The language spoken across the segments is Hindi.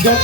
नहीं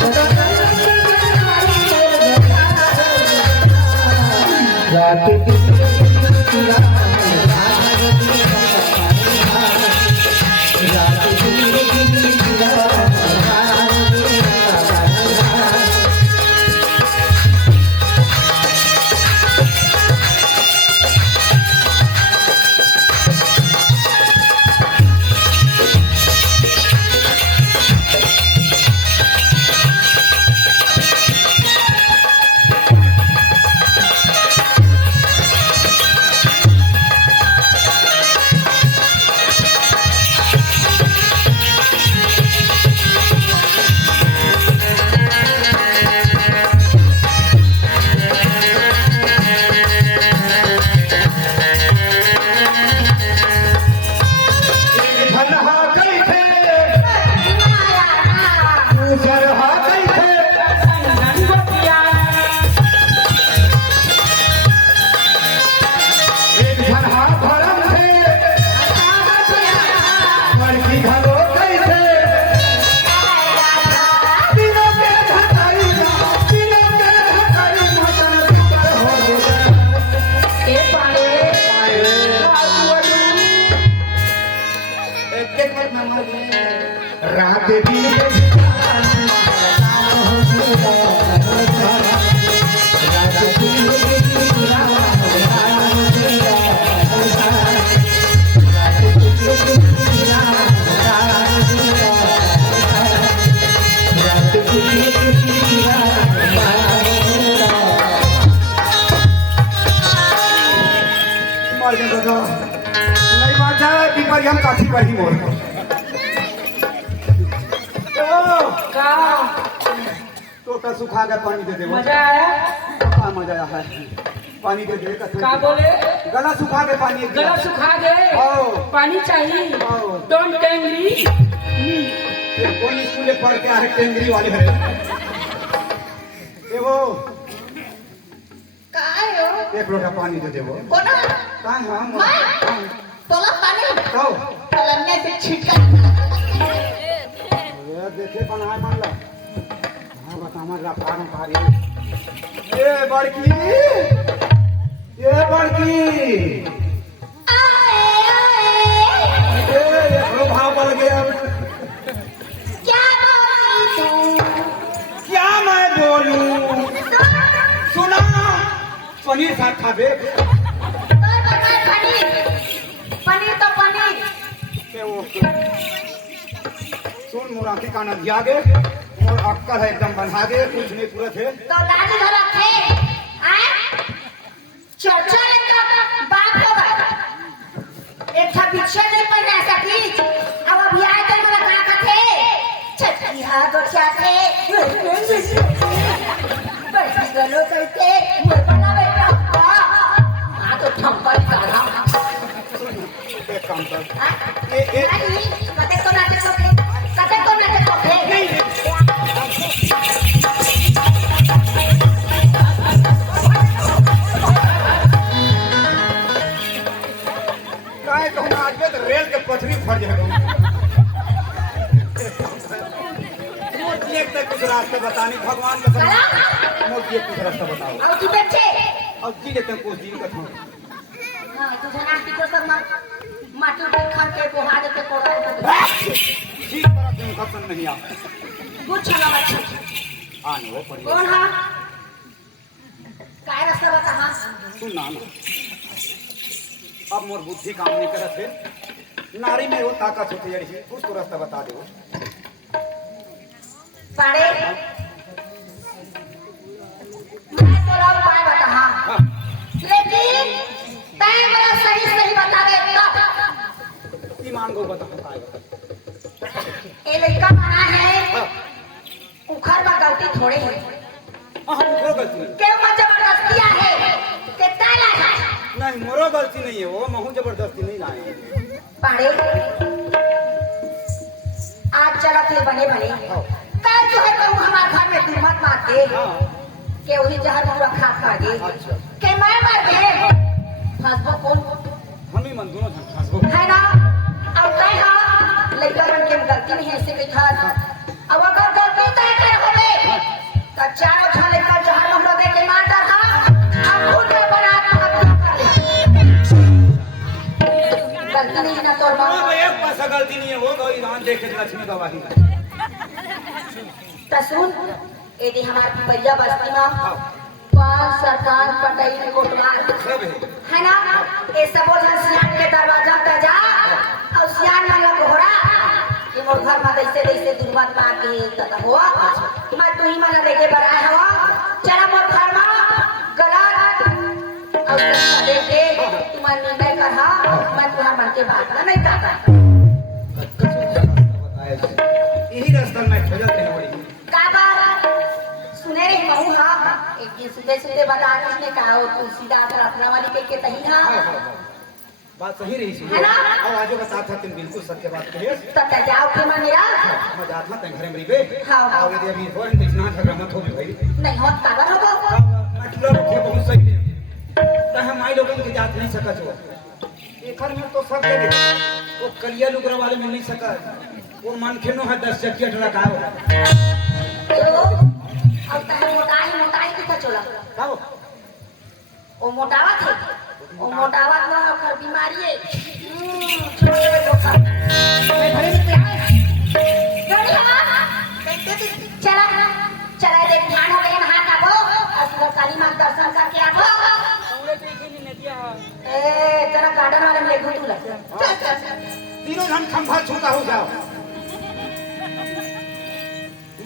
बात है पीपर हम काठी पड़ी मोर तो सुखा के पानी दे दे। मजा आया? क्या मजा आया है? पानी दे दे। क्या बोले? गला सुखा के पानी। गला सुखा दे। पानी चाहिए। डोंट टेंगरी। कौन स्कूल पढ़ के आए टेंगरी वाले है? देखो एक लोटा पानी दे देवो। कोना? तोला पानी? तोलने से छिटका। देखे बनाए मान ला। हाँ बता हमारे लापार में पारी। ये बड़की। ये भाव बढ़ गया। क्या मैं बोलूं? सुना पनीर साथ खा दे। पनीर तो पनीर। सुन मुराकी का नदिया दे और अक्कल है एकदम बना दे कुछ नहीं पूरा थे। तो लाली धरा थे चर्चा बात होगा एक था पीछे नहीं पड़ रहा सतीश अब अभी आए थे मेरा कहा थे छठी हाथ और क्या थे बड़ी गलो करके मुर्गा बेटा हाँ तो थप्पड़ कर रहा एक काम कर कते को नाचे नहीं काय तो हम आज तो रेल के पटरी फट जाएगा। मोदी एक तक कुछ रास्ता बतानी भगवान का सलाम। मोदी एक कुछ रास्ता बताओ। अब तू बच्चे अब जी लेते हैं कुछ दिन का था। हाँ तुझे नाश्ती को सब माटी पे खा के बोहा देते कोड़ा जी पर तुम खत्म नहीं आ। कुछ चला बच्चा आने वो पड़ी। कौन हाँ काय रास्ता बता हाँ सुन ना अब मोर बुद्धि काम नहीं करत है। नारी में वो ताकत होती है उसको रास्ता बता दो। साड़े मैं तो राव पाए बता हाँ लेकिन तय मेरा सही बता दे तब ईमान को बता पाएगा। ये लड़का मना है उखर में गलती थोड़ी है हाँ वो गलती नहीं। क्यों मैं जबरदस्तियाँ है कि ताला है नहीं मोरो गलती नहीं है वो महू जबरदस्ती नहीं लाए। पाड़े आज चला थे बने कल जो है कहूँ हमारे घर में दुर्मत मार दे के वही जहर पूरा खास कर दे के मैं मर गए फंसबो को हम ही मन दोनों फंसबो है ना अब कह हाँ लड़का बन के गलती नहीं है ऐसे कही था अब अगर गलती तय कर का गलती नहीं है वो गई रान देखे लक्ष्मी गवाही तसुन यदि हमारे पिपरिया बस्ती में पांच सरकार पटई कोटवार सब है ना ये सब जन सियान के दरवाजा पे जा और सियान में लग घोड़ा ये मोर घर में दैसे दुर्मत पा के तता हुआ मैं तू ही मला लेके बराए हवा चला मोर घर में गलत और देखे तुम्हारा निर्णय करा मैं तुम्हारा मन के बात ना नहीं करता यही रास्ता में खोजल नहीं पड़ी काबा सुने रे कहूँ ना एक दिन सीधे बता किसने कहा हो तुलसीदास रत्ना वाली के तही ना बात सही रही सुन है ना? अब आजो बता था तुम बिल्कुल सत्य बात कहे तब तक जाओ के मन मेरा मैं जात ना तंग घरे में रिबे हाँ। आओ यदि अभी हो नहीं इतना झगड़ा मत हो भी भाई नहीं हो काबर हो मतलब ये बहुत सही है तो हम आई लोगों के जात नहीं सकत हो एकर में तो सब दे वो कलिया लुगरा वाले में नहीं सका वो मन खेनो है 10 चक्की रखा हो अब तक मोटाई कितना चला का वो मोटावा थे वो मोटावा ना कर बीमारी है छोटे धोखा मैं घरे में क्या है चला देख ध्यान हो गया हाथ आगो असुर काली मां दर्शन करके आगो ए तेरा गार्डन वाले में ले घुटू लग तीनों हम खंभा छूटा हो जाओ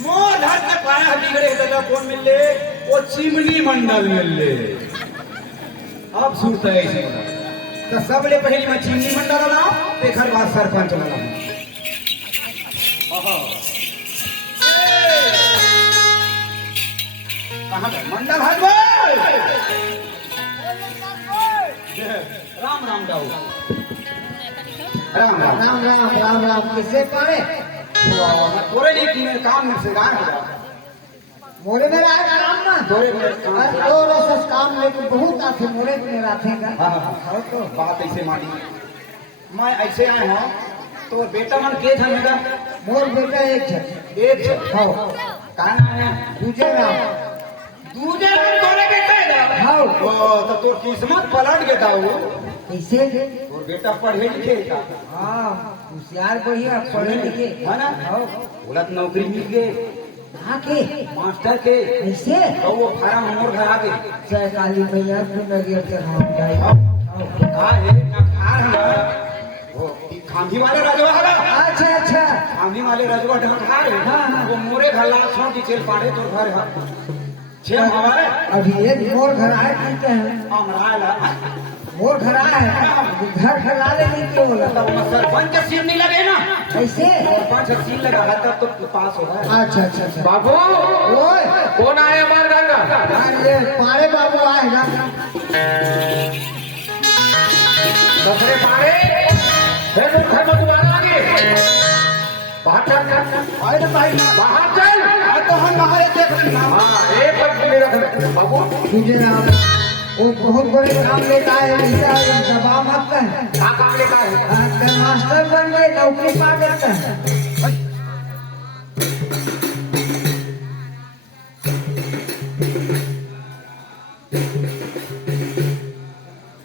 मोर घर के पाया बिगड़े दादा कौन मिल ले वो चिमनी मंडल मिल ले अब सुनता है इसे तो सबले पहली मैं चिमनी मंडल लाओ देखर बाद सरपंच लाओ कहाँ गए मंडल हजबोल राम राम गाओ राम राम राम राम राम राम किसे पाए पूरे लिए की मेरे काम में से गान हो जाओ मोरे में राज काम ना थोड़े मेरे काम और तो रस काम लेके बहुत आथे मोरे में राथे का हाँ तो बात ऐसे मारी मैं ऐसे आए हूँ तो बेटा मन के था मेरा मोर बेटा एक है हो कहाँ नाम है दूजे नाम दूजे नाम तोरे बेटा है हाँ तो तोर किस्मत पलट गया वो कैसे और बेटा पढ़े लिखे था हाँ होशियार बढ़िया पढ़े लिखे है ना हाँ बोला नौकरी मिल गई कहाँ के मास्टर के कैसे और वो फार्म हमर घर आ गई जय काली मैया को नरियर के हम जाए कहा है ना खार है वो खांधी वाले राजवा है अच्छा अच्छा खांधी वाले राजवा ढंका है हाँ। वो मोरे घर ला छोड़ के चल पाड़े तो घर है छे हमारे अभी एक मोर घर आए कहते हैं हमरा ला मोर घर आए घर खला लेने क्यों बोला तब सरपंच का सीट नहीं लगे ना कैसे सरपंच का सीट लगा है तब तो पास होगा अच्छा अच्छा अच्छा बाबू ओए कौन आया हमारे घर का ये पारे बाबू आएगा दूसरे पारे बाहर चल आए ना भाई बाहर चल तो हम हमारे देख रहे हैं हाँ एक बार मेरे रख बाबू तुझे नाम वो बहुत बड़े काम लेता है ऐसा दबा मत है क्या काम लेता है मास्टर बन गए नौकरी पा देता है